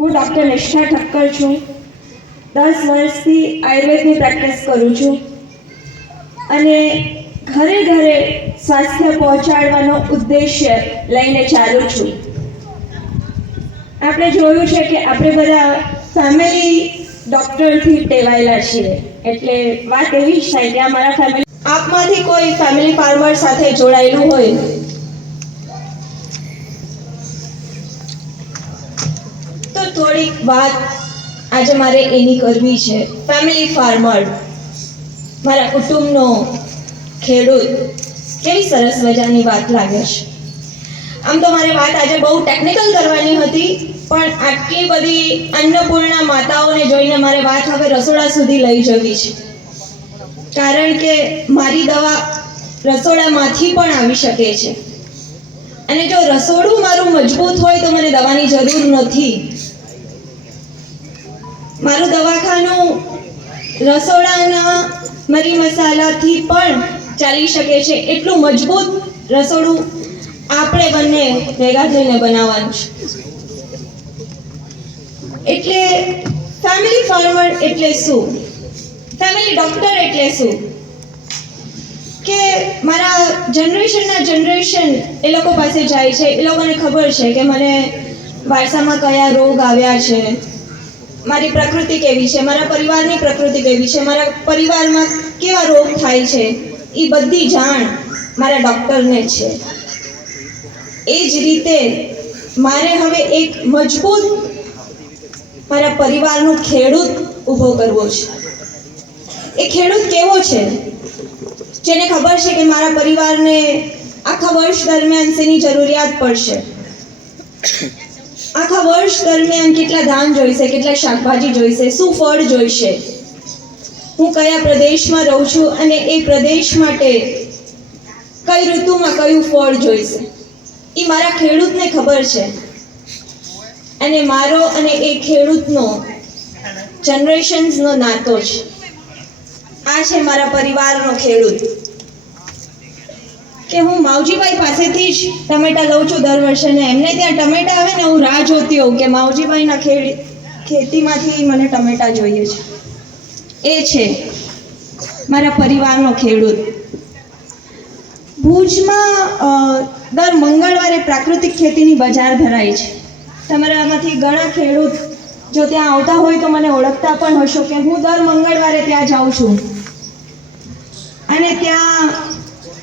હું ડૉક્ટર નિષ્ઠા ઠક્કર છું. દસ વર્ષથી આયુર્વેદની પ્રેક્ટિસ કરું છું. અને ઘરે ઘરે સ્વાસ્થ્ય પહોંચાડવાનો ઉદ્દેશ્ય લઈને ચાલું છું. આપણે જોયું છે કે આપણે બધા ફેમિલી ડૉક્ટરથી ટેવાયેલા છીએ. એટલે વાત એવી જ થાય કે આ મારા ફેમિલી આપમાંથી કોઈ ફેમિલી ફાર્મર સાથે જોડાયેલું હોય તો થોડીક વાત આજે મારે એની કરવી છે. ફેમિલી ફાર્મર મારા કુટુંબનો ખેડૂત. કેવી સરસ મજાની વાત લાગે છે. આમ તો મારે વાત આજે બહુ ટેકનિકલ કરવાની હતી, પણ આટલી બધી અન્નપૂર્ણા માતાઓને જોઈને મારે વાત હવે રસોડા સુધી લઈ જવી છે. કારણ કે મારી દવા રસોડામાંથી પણ આવી શકે છે. અને જો રસોડું મારું મજબૂત હોય તો મને દવાની જરૂર નથી. મારું દવાખાનું રસોડાના મરી મસાલાથી પણ ચાલી શકે છે. એટલું મજબૂત રસોડું આપણે બંને ભેગા થઈને બનાવવાનું છે. એટલે ફેમિલી ફાર્મર એટલે શું? ફેમિલી ડોક્ટર એટલે શું? કે મારા જનરેશનના જનરેશન એ લોકો પાસે જાય છે. એ લોકોને ખબર છે કે મને વારસામાં કયા રોગ આવ્યા છે. મારી પ્રકૃતિ કેવી છે? મારા પરિવારની પ્રકૃતિ કેવી છે? મારા પરિવારમાં કેવા રોગ થાય છે? એ બધી જાણ મારા ડૉક્ટરને છે. એ જ રીતે મારે હવે એક મજબૂત મારા પરિવારનો ખેડૂત ઊભો કરવો છે. એ ખેડૂત કેવો છે? જેને ખબર છે કે મારા પરિવારને આખા વર્ષ દરમિયાન શેની જરૂરિયાત પડશે? આખા વર્ષ દરમિયાન કેટલા ધાન જોઈશે કેટલા શાકભાજી જોઈશે, શું ફળ જોઈશે? હું કયા પ્રદેશમાં રહું છું અને એ પ્રદેશ માટે કઈ ઋતુમાં કયું ફળ જોઈશે? એ મારા ખેડૂતને ખબર છે. અને મારો અને એ ખેડૂતનો જનરેશન્સનો નાતો છે. આ છે મારા પરિવારનો ખેડૂત. કે હું માવજીભાઈ પાસેથી જ ટમેટા લઉં છું દર વર્ષે ને એમને ત્યાં ટમેટા આવે ને હું રાહ જોતી હોઉં કે માવજીભાઈના ખેતીમાંથી મને ટમેટા જોઈએ છે. એ છે મારા પરિવારનો ખેડૂત. ભુજમાં દર મંગળવારે પ્રાકૃતિક ખેતીની બજાર ભરાય છે. તમારામાંથી ઘણા ખેડૂત જો ત્યાં આવતા હોય તો મને ઓળખતા પણ હશો કે હું દર મંગળવારે ત્યાં જાઉં છું. અને ત્યાં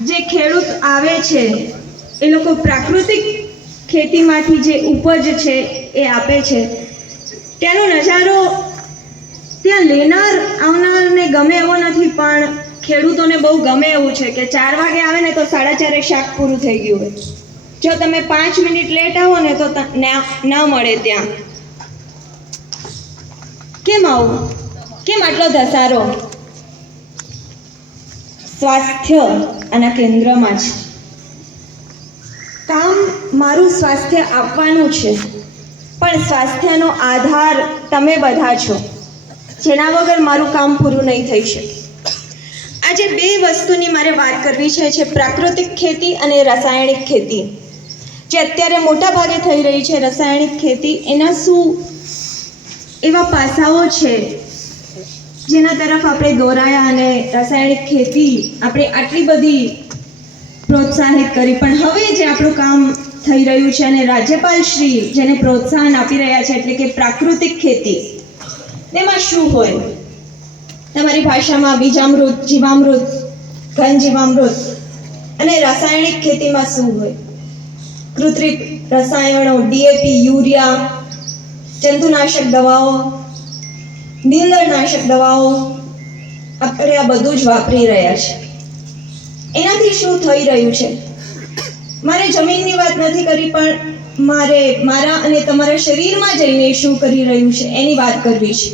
જે ખેડૂત આવે છે, એ લોકો પ્રાકૃતિક ખેતીમાંથી જે ઉપજ છે, એ આપે છે. તેનો નજારો ત્યાં લેનાર આવનારને ગમે એવો નથી, પણ ખેડૂતોને બહુ ગમે એવું છે કે ચાર વાગે આવે ને તો સાડા ચારે શાક પૂરું થઈ ગયું હોય. જો તમે પાંચ મિનિટ લેટ આવો ને તો ના મળે ત્યાં. કેમ આવું? કેમ આટલો ધસારો? સ્વાસ્થ્ય આના કેન્દ્રમાં છે કામ મારું સ્વાસ્થ્ય આપવાનું છે. પણ સ્વાસ્થ્યનો આધાર તમે બધા છો. જેના વગર મારું કામ પૂરું નહીં થઈ શકે. આજે બે વસ્તુની મારે વાત કરવી છે છે પ્રાકૃતિક ખેતી અને રાસાયણિક ખેતી. જે અત્યારે મોટા ભાગે થઈ રહી છે, રાસાયણિક ખેતી. એના શું એવા પાસાઓ છે જેના તરફ આપણે દોરાયા અને રાસાયણિક ખેતી આપણે આટલી બધી પ્રોત્સાહિત કરી. પણ હવે જે આપણું કામ થઈ રહ્યું છે અને રાજ્યપાલ શ્રી જેને પ્રોત્સાહન આપી રહ્યા છે, એટલે કે પ્રાકૃતિક ખેતી, તેમાં શું હોય? તમારી ભાષામાં બીજામૃત, જીવામૃત ઘન જીવામૃત અને રાસાયણિક ખેતીમાં શું હોય? કૃત્રિમ રસાયણો ડીએપી યુરિયા, જંતુનાશક દવાઓ નીંદણનાશક દવાઓ આપણે આ બધું જ વાપરી રહ્યા છે. એનાથી શું થઈ રહ્યું છે? મારે જમીનની વાત નથી કરી, પણ મારે, મારા અને તમારા શરીરમાં જઈને શું કરી રહ્યું છે એની વાત કરવી છે.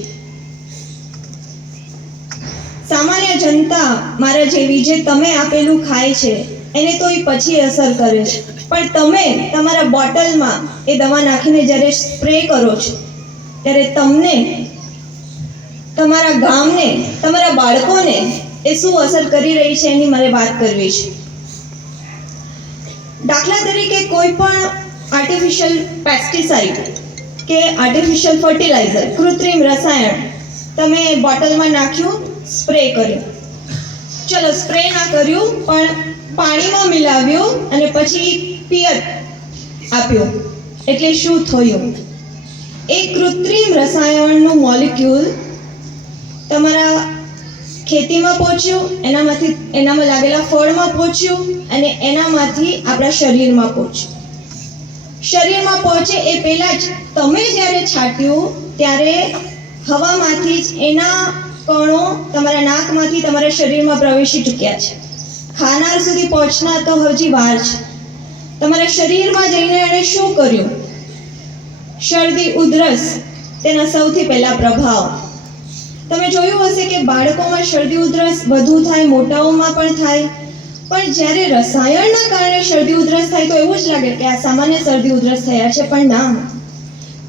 સામાન્ય જનતા મારા જેવી જે તમે આપેલું ખાય છે, એને તો એ પછી અસર કરે છે. પણ તમે તમારા બોટલમાં એ દવા નાખીને જ્યારે સ્પ્રે કરો છો, ત્યારે તમને તમારા ગામને, તમારા બાળકોને એ શું અસર કરી રહી છે એની મારે વાત કરવી છે. દાખલા તરીકે કોઈ પણ આર્ટિફિશિયલ પેસ્ટિસાઇડ કે આર્ટિફિશિયલ ફર્ટિલાઇઝર કૃત્રિમ રસાયણ, તમે બોટલમાં નાખ્યું સ્પ્રે કર્યું. ચલો સ્પ્રે ના કર્યું, પણ પાણીમાં મિલાવ્યું અને પછી પિયત આપ્યું. એટલે શું થયું? એ કૃત્રિમ રસાયણનું મોલિક્યુલ તમારા ખેતીમાં પહોંચ્યું એનામાંથી, એનામાં લાગેલા ફળમાં પહોંચ્યું અને એનામાંથી આપણા શરીરમાં પહોંચ્યું શરીરમાં પહોંચે એ પહેલાં જ તમે જ્યારે છાંટ્યું ત્યારે હવામાંથી જ એના કણો તમારા નાકમાંથી તમારા શરીરમાં પ્રવેશી ચૂક્યા છે. ખાનાર સુધી પહોંચનાર તો હજી વાર છે. તમારા શરીરમાં જઈને એણે શું કર્યું? શરદી, ઉધરસ તેના સૌથી પહેલા પ્રભાવ. તમે જોયું હશે કે બાળકોમાં શરદી ઉધરસ વધુ થાય, મોટાઓમાં પણ થાય. પણ જ્યારે રસાયણના કારણે શરદી ઉધરસ થાય તો એવું જ લાગે કે આ સામાન્ય શરદી ઉધરસ થયા છે, પણ ના.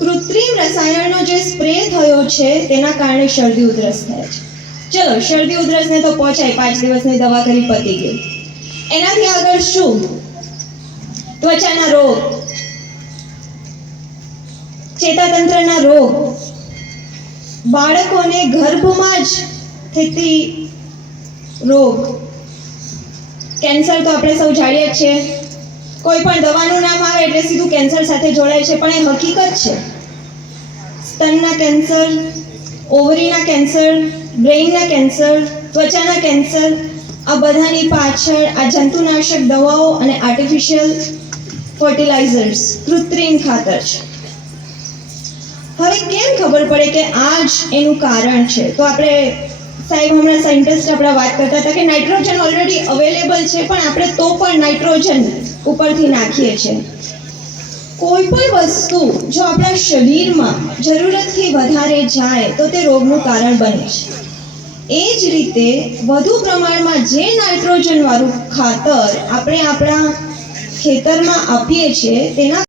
કૃત્રિમ રસાયણનો જે સ્પ્રે થયો છે, તેના કારણે શરદી ઉધરસ થાય છે. ચલો, શરદી ઉધરસને તો પહોંચાય, પાંચ દિવસની દવા કરી પતી ગઈ. એનાથી આગળ શું? ત્વચાના રોગ. ચેતાતંત્રના રોગ. બાળકોને ગર્ભમાં જ થતી રોગ. કેન્સર તો આપણે સૌ જાણીએ જ છીએ કોઈ પણ દવાનું નામ આવે એટલે સીધું કેન્સર સાથે જોડાય છે, પણ એ હકીકત છે. સ્તનના કેન્સર, ઓવરીના કેન્સર, બ્રેઇનના કેન્સર, ત્વચાના કેન્સર, આ બધાની પાછળ આ જંતુનાશક દવાઓ અને આર્ટિફિશિયલ ફર્ટિલાઇઝર્સ કૃત્રિમ ખાતર છે. હવે કેમ ખબર પડે કે આ જ એનું કારણ છે? તો આપણે સાહેબ હમણાં સાયન્ટિસ્ટ આપણા વાત કરતા હતા કે નાઇટ્રોજન ઓલરેડી અવેલેબલ છે, પણ આપણે તો પણ નાઇટ્રોજન ઉપરથી નાખીએ છીએ. કોઈ પણ વસ્તુ જો આપણા શરીરમાં જરૂરતથી વધારે જાય, તો તે રોગનું કારણ બને છે. એ જ રીતે વધુ પ્રમાણમાં જે નાઇટ્રોજનવાળું ખાતર આપણે આપણા ખેતરમાં આપીએ છીએ, તેના